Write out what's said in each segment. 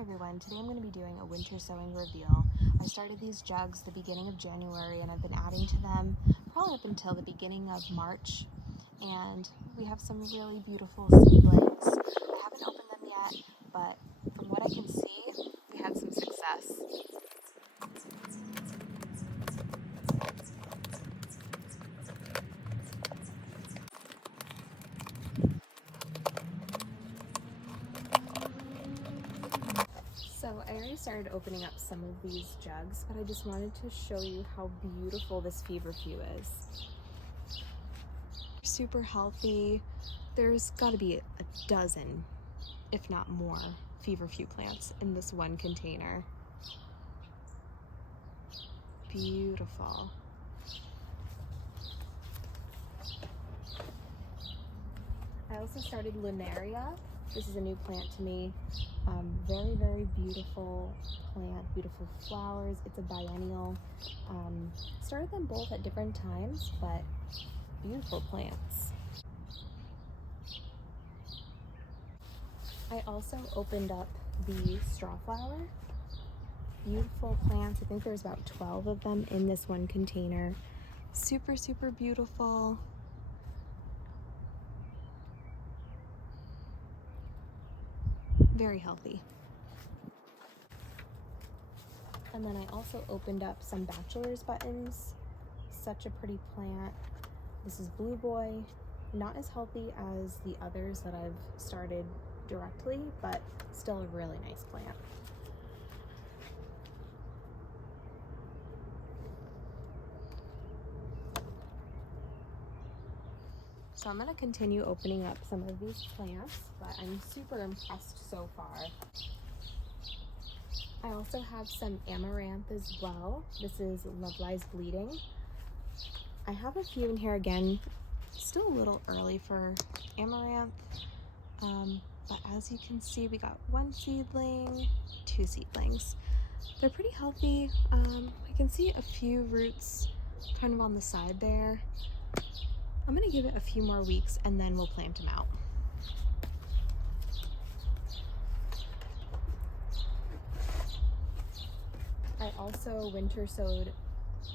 Hi everyone, today I'm going to be doing a winter sowing reveal. I started these jugs the beginning of January and I've been adding to them probably up until the beginning of March, and we have some really beautiful seedlings. I haven't opened them yet, but from what I can see, we had some success. So I already started opening up some of these jugs, but I just wanted to show you how beautiful this feverfew is. Super healthy. There's got to be a dozen, if not more, feverfew plants in this one container. Beautiful. I also started Lunaria. This is a new plant to me. Very, very beautiful plant, beautiful flowers. It's a biennial. Started them both at different times, but beautiful plants. I also opened up the strawflower. Beautiful plants. I think there's about 12 of them in this one container. Super, super beautiful. Very healthy. And then I also opened up some bachelor's buttons. Such a pretty plant. This is Blue Boy. Not as healthy as the others that I've started directly, but still a really nice plant. So I'm going to continue opening up some of these plants, but I'm super impressed so far. I also have some amaranth as well. This is Love Lies Bleeding. I have a few in here again. Still a little early for amaranth, but as you can see, we got one seedling, two seedlings. They're pretty healthy. I can see a few roots kind of on the side there. I'm gonna give it a few more weeks and then we'll plant them out. I also winter sowed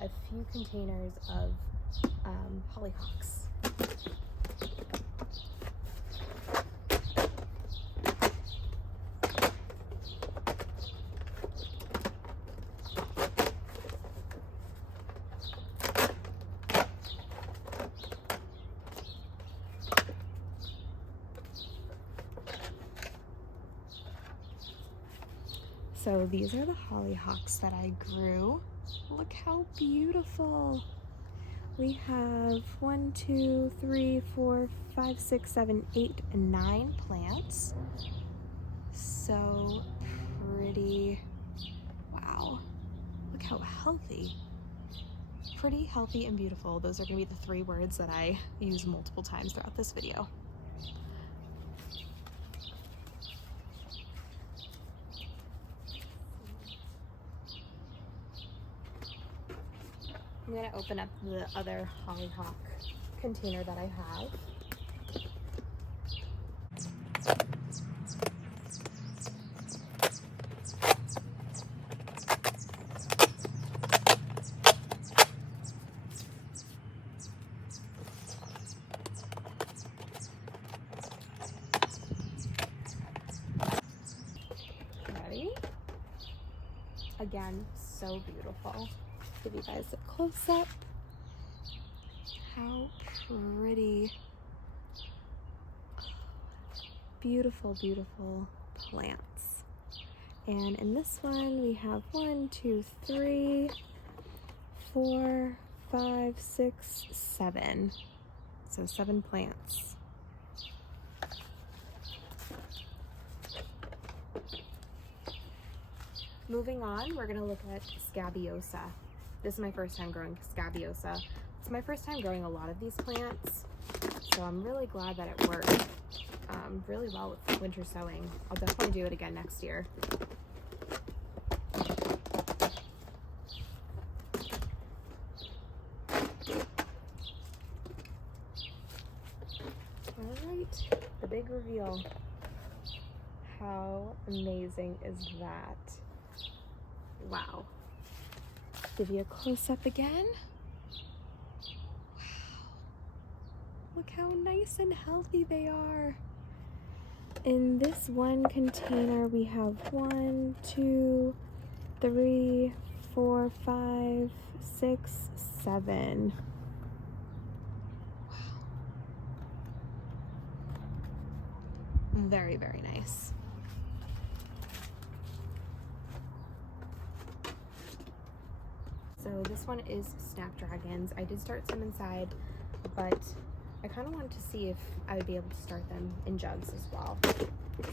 a few containers of hollyhocks. So these are the hollyhocks that I grew. Look how beautiful. We have 1, 2, 3, 4, 5, 6, 7, 8, and 9 plants. So pretty. Wow. Look how healthy. Pretty, healthy, and beautiful. Those are going to be the 3 words that I use multiple times throughout this video. I'm going to open up the other hollyhock container that I have. Ready? Again, so beautiful. Give you guys a close-up. How pretty. Beautiful, beautiful plants. And in this one we have 1, 2, 3, 4, 5, 6, 7. So 7 plants. Moving on, we're going to look at Scabiosa. This is my first time growing Scabiosa. It's my first time growing a lot of these plants, so I'm really glad that it worked really well with winter sowing. I'll definitely do it again next year. All right, the big reveal. How amazing is that? Wow. Give you a close-up again. Wow. Look how nice and healthy they are. In this one container, we have 1, 2, 3, 4, 5, 6, 7. Wow. Very, very nice. So this one is snapdragons. I did start some inside, but I kind of wanted to see if I would be able to start them in jugs as well.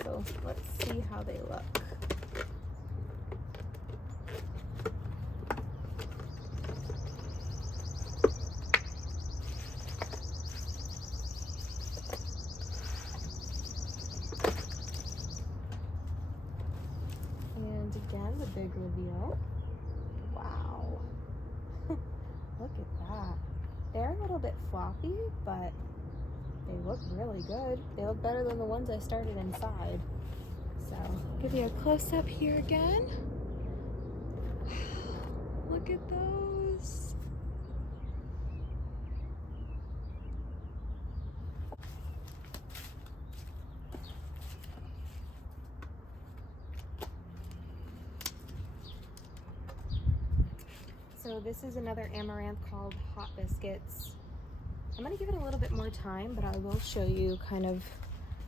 So let's see how they look. And again, the big reveal. Wow. Look at that. They're a little bit floppy, but they look really good. They look better than the ones I started inside. So, give you a close-up here again. Look at those. So this is another amaranth called Hot Biscuits. I'm gonna give it a little bit more time, but I will show you kind of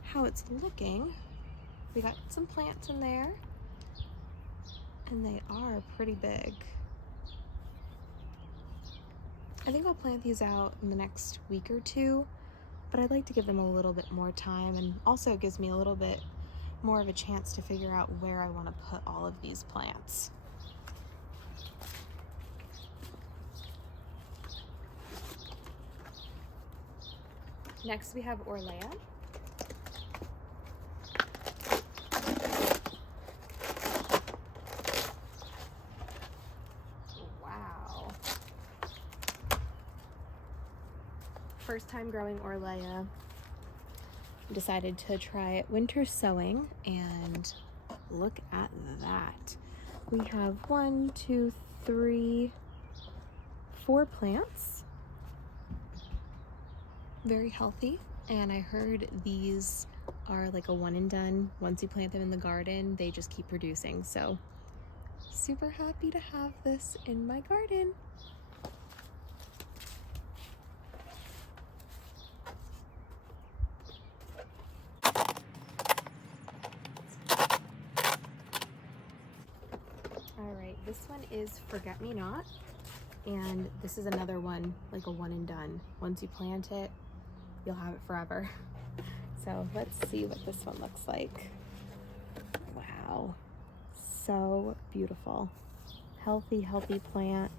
how it's looking. We got some plants in there, and they are pretty big. I think I'll plant these out in the next week or two, but I'd like to give them a little bit more time, and also it gives me a little bit more of a chance to figure out where I want to put all of these plants. Next we have Orlea. Wow. First time growing Orlea. Decided to try winter sowing, and look at that. We have 1, 2, 3, 4 plants. Very healthy, and I heard these are like a one and done. Once you plant them in the garden, they just keep producing. So super happy to have this in my garden. All right, this one is Forget Me Not, and this is another one, like a one and done. Once you plant it, you'll have it forever. So let's see what this one looks like. Wow, so beautiful. Healthy, healthy plants.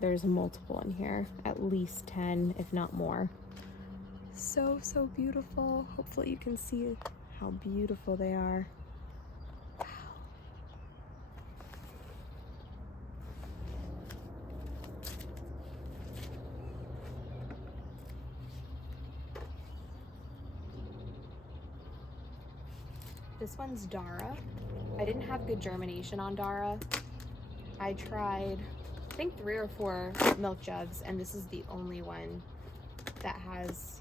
There's multiple in here, at least 10, if not more. So, so beautiful. Hopefully you can see how beautiful they are. Wow. This one's Dara. I didn't have good germination on Dara. I tried, I think 3 or 4 milk jugs, and this is the only one that has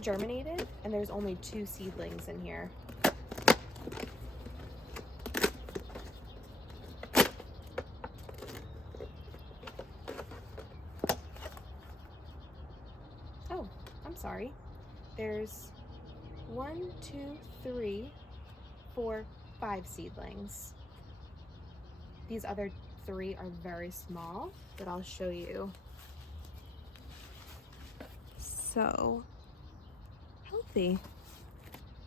germinated, and there's only 2 seedlings in here. Oh, I'm sorry. There's 1, 2, 3, 4, 5 seedlings. These other 3 are very small, but I'll show you. So healthy.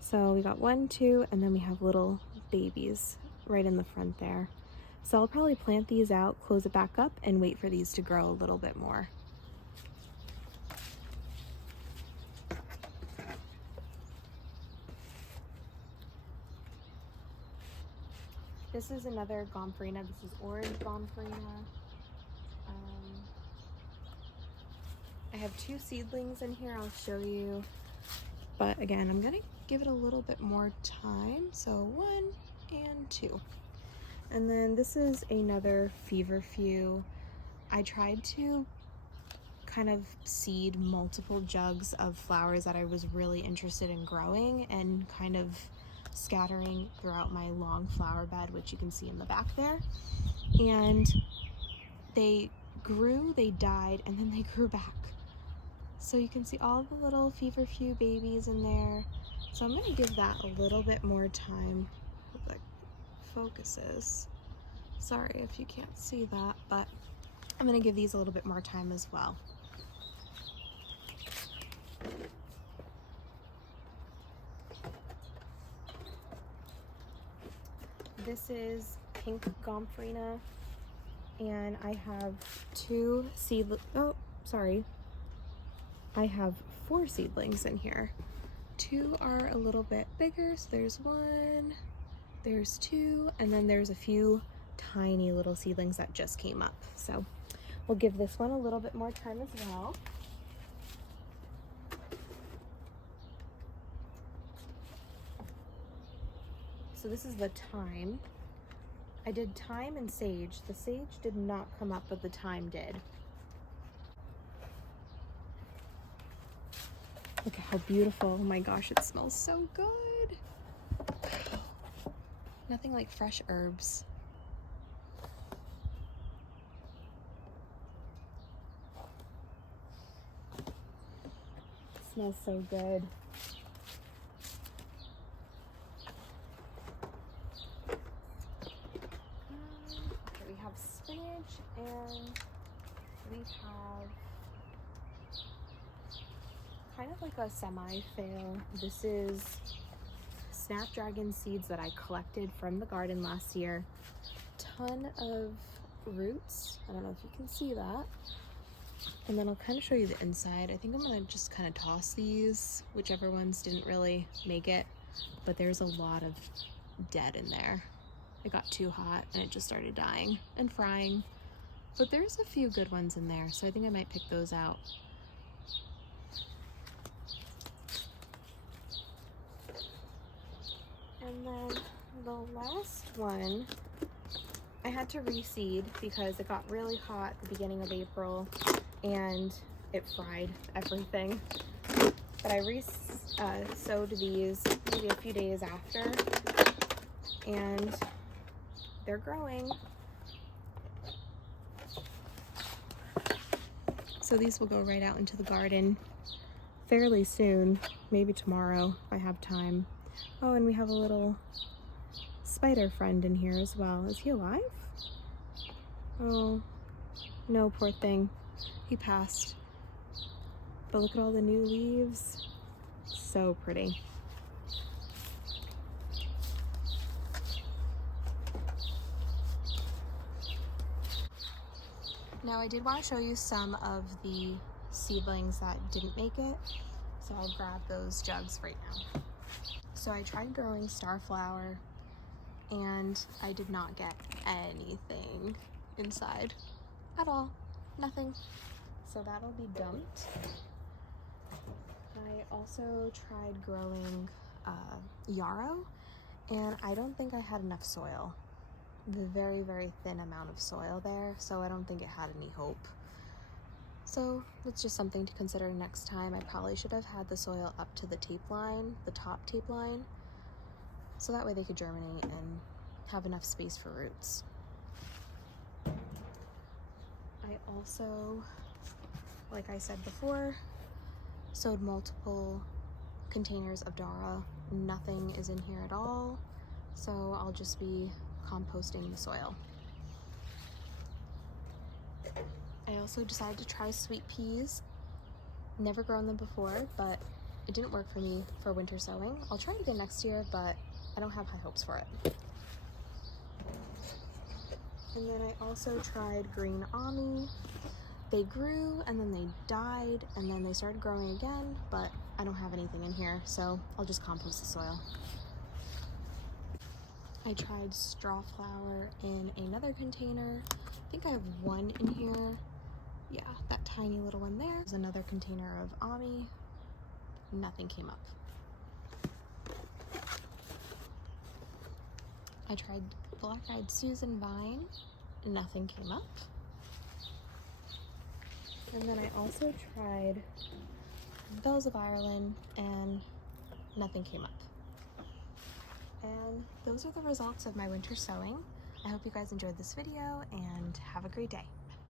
So we got 1, 2, and then we have little babies right in the front there. So I'll probably plant these out, close it back up, and wait for these to grow a little bit more. This is another Gomphrena. This is orange Gomphrena. I have 2 seedlings in here I'll show you. But again, I'm gonna give it a little bit more time. So 1 and 2. And then this is another feverfew. I tried to kind of seed multiple jugs of flowers that I was really interested in growing and kind of scattering throughout my long flower bed, which you can see in the back there. And they grew, they died, and then they grew back. So you can see all the little feverfew babies in there. So I'm gonna give that a little bit more time. Hope that focuses. Sorry if you can't see that, but I'm gonna give these a little bit more time as well. This is pink gomphrena, and I have 2 I have 4 seedlings in here. 2 are a little bit bigger, so there's 1, there's 2, and then there's a few tiny little seedlings that just came up. So we'll give this one a little bit more time as well. So this is the thyme. I did thyme and sage. The sage did not come up, but the thyme did. Look at how beautiful. Oh my gosh, it smells so good. Wow. Nothing like fresh herbs. It smells so good. Okay, we have spinach and we have kind of like a semi-fail. This is snapdragon seeds that I collected from the garden last year. Ton of roots. I don't know if you can see that. And then I'll kind of show you the inside. I think I'm gonna just kind of toss these, whichever ones didn't really make it, but there's a lot of dead in there. It got too hot and it just started dying and frying, but there's a few good ones in there, so I think I might pick those out. And then the last one, I had to reseed because it got really hot at the beginning of April and it fried everything. But I sowed these maybe a few days after, and they're growing. So these will go right out into the garden fairly soon, maybe tomorrow if I have time. Oh, and we have a little spider friend in here as well. Is he alive? Oh, no, poor thing. He passed. But look at all the new leaves. So pretty. Now I did want to show you some of the seedlings that didn't make it, so I'll grab those jugs right now. So I tried growing starflower and I did not get anything inside at all. Nothing. So that'll be dumped. I also tried growing yarrow, and I don't think I had enough soil. The very, very thin amount of soil there, so I don't think it had any hope. So that's just something to consider next time. I probably should have had the soil up to the tape line, the top tape line, so that way they could germinate and have enough space for roots. I also, like I said before, sowed multiple containers of Dara. Nothing is in here at all, so I'll just be composting the soil. I also decided to try sweet peas. Never grown them before, but it didn't work for me for winter sowing. I'll try it again next year, but I don't have high hopes for it. And then I also tried green Ami. They grew and then they died and then they started growing again, but I don't have anything in here, so I'll just compost the soil. I tried straw flower in another container. I think I have one in here. Yeah, that tiny little one there. There's another container of Ami. Nothing came up. I tried black-eyed Susan vine, nothing came up. And then I also tried bells of Ireland and nothing came up. And those are the results of my winter sowing. I hope you guys enjoyed this video and have a great day.